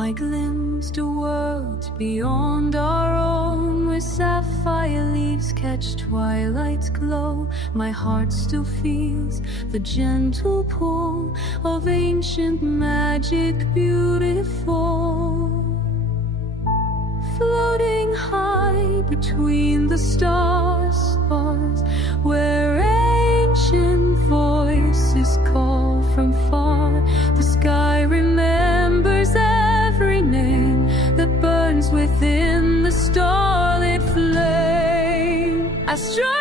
I glimpsed a world beyond our own, where sapphire leaves catch twilight's glow. My heart still feels the gentle pull of ancient magic, beautiful. Floating high between the stars, where ancient voices call from far. The sky remembers every name that burns within the starlit flame. Astro